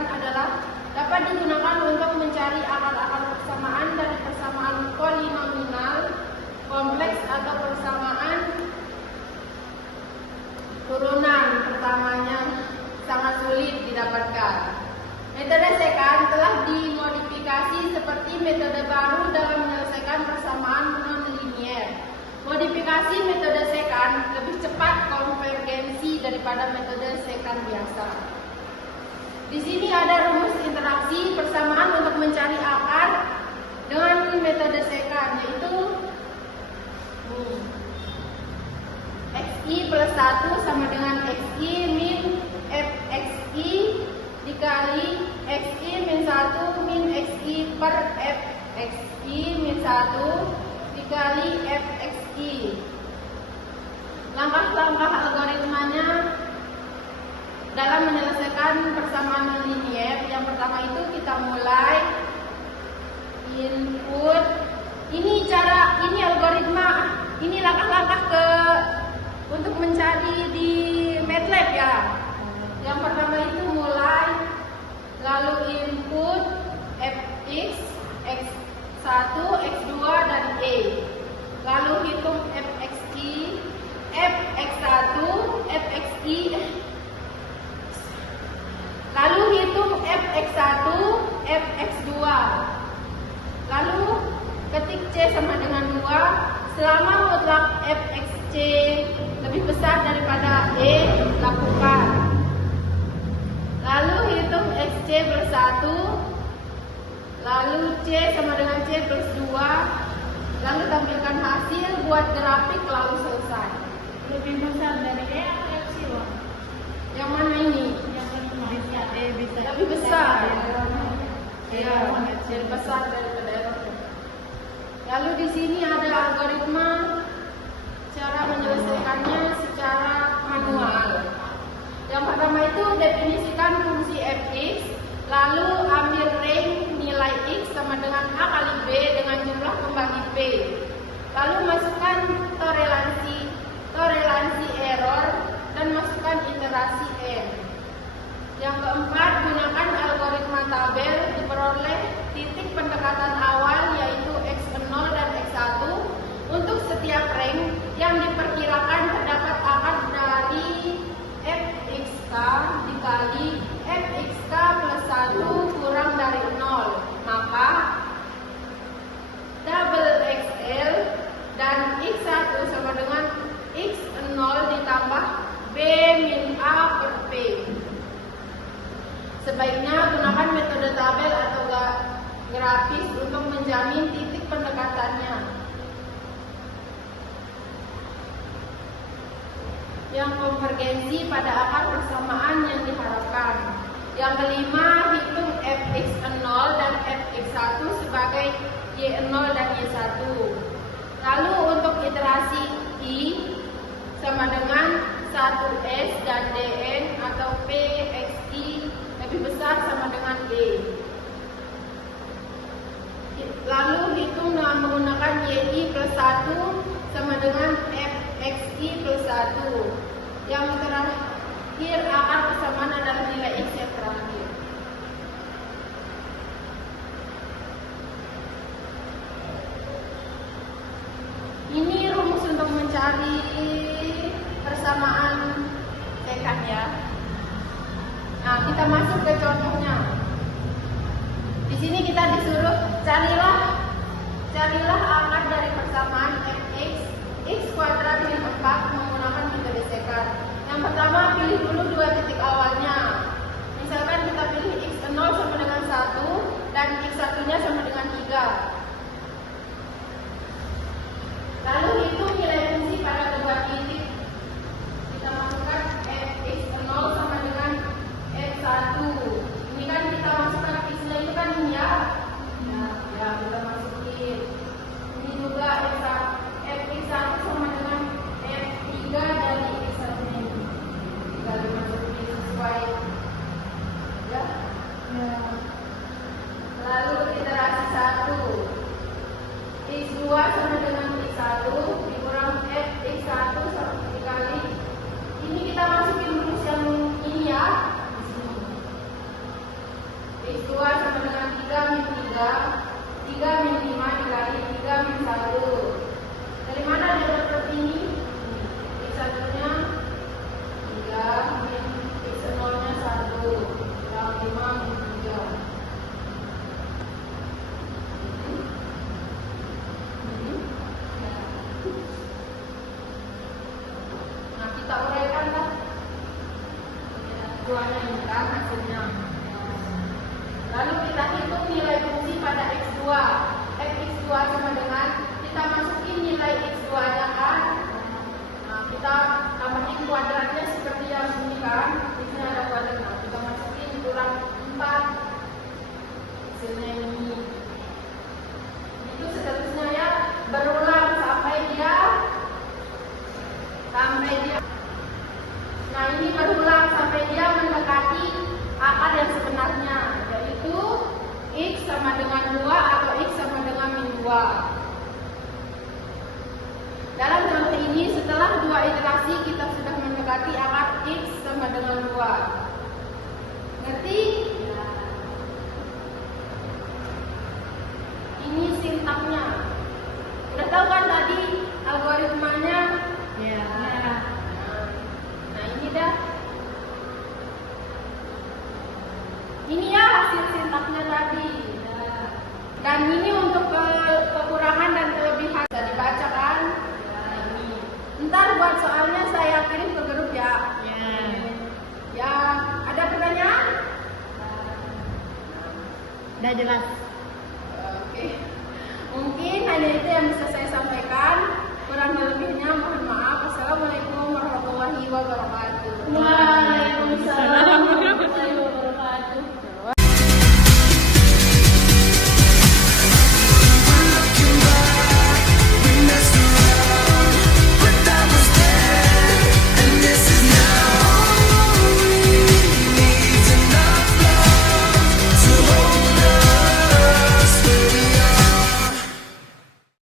berikan adalah dapat digunakan untuk mencari akar-akar persamaan dari persamaan polinominal kompleks atau persamaan turunan pertamanya sangat sulit didapatkan. Metode secant telah dimodifikasi seperti metode baru dalam menyelesaikan persamaan non-linier. Modifikasi metode secant lebih cepat konvergensi daripada metode secant biasa. Di sini ada rumus interaksi persamaan untuk mencari akar dengan metode secant, yaitu xi plus 1 sama dengan xi min fxi dikali xi min 1 min xi per fxi min 1 dikali fxi. Langkah-langkah algoritmanya dalam menyelesaikan persamaan non-linier. Yang pertama itu kita mulai input. Ini algoritma, ini langkah-langkah untuk mencari di MATLAB ya. Yang pertama itu mulai, lalu input fx, x1, x2 dan e. Lalu hitung fxi, fx1, fxi. Lalu hitung fx1, fx2. Lalu ketik c sama dengan 2. Selama mutlak fxc lebih besar daripada e, lakukan. Lalu hitung xc plus 1. Lalu c sama dengan c plus 2. Lalu tampilkan hasil, buat grafik, lalu selesai. Lebih besar dari E atau epsilon? Yang mana ini? Lebih besar. Iya, lebih besar daripada error. Lalu di sini ada algoritma cara menyelesaikannya secara manual. Yang pertama itu definisikan fungsi fx, lalu ambil range nilai x sama dengan a kali b dengan jumlah pembagi p. Lalu masukkan toleransi error dan masukkan iterasi n. Yang keempat, gunakan algoritma tabel, diperoleh titik pendekatan awal yaitu x0 dan x1 untuk setiap range yang diperkirakan terdapat akar dari fxk dikali fxk plus 1 kurang dari 0. Maka double xl dan x1 sama dengan x0 ditambah b min a per p. Sebaiknya gunakan metode tabel atau grafis untuk menjamin titik pendekatannya. Yang konvergensi pada akar persamaan yang diharapkan. Yang kelima, hitung fx0 dan fx1 sebagai y0 dan y1. Lalu untuk iterasi i sama dengan 1s dan dn atau pxi lebih besar sama dengan e. Lalu hitung dengan menggunakan yi plus 1 sama dengan fxi plus 1. Yang terakhir akar persamaan adalah nilai x yang terakhir. Ini rumus untuk mencari persamaan secant ya. Nah, kita masuk ke contohnya. Di sini kita disuruh carilah akar dari persamaan fx x kuadrat min 4 menggunakan metode secant. Yang pertama, pilih dulu dua titik awalnya. Misalkan kita pilih x0 sama dengan 1 dan x1-nya sama dengan 3. Lalu hitung nilai fungsi pada kedua titik. Kita masukkan fx0 sama dengan f1. Ini kan kita masukkan x-nya itu kan ini ya. Ya, kita masukin. Ini juga fx1 sama dengan f3 dari x1-nya ini. Kita dimasukin sesuai ya. Lalu iterasi 1. X2-nya ini kan hasilnya. Lalu kita hitung nilai fungsi pada X2. X2 sama dengan kita masukin nilai X2-nya kan. Nah, kita tambahin kuadratnya seperti yang ini kan. Di sini ada kuadrat. Nah, kita masukin kurang 4. Hasilnya ini. Itu seterusnya ya, berulang sampai dia. Nah, ini berulang sampai dia mendekati akar yang sebenarnya, yaitu X sama dengan 2 atau X sama dengan min 2. Dalam contoh ini, setelah 2 iterasi kita sudah mendekati akar X sama dengan 2. Ngerti? Ini sintaknya. Udah tahu kan tadi algoritmanya? Ya. Nah, ini dah. Ini ya hasil sintaknya tadi. Dan ini untuk kekurangan dan kelebihan bisa dibaca kan? Nah, ini. Ntar buat soalnya saya kirim ke grup ya. Ya, ada pertanyaan? Udah jelas. Oke. Mungkin hanya itu yang bisa saya sampaikan. Kurang lebihnya mohon maaf. Assalamualaikum warahmatullahi wabarakatuh. Waalaikumsalam.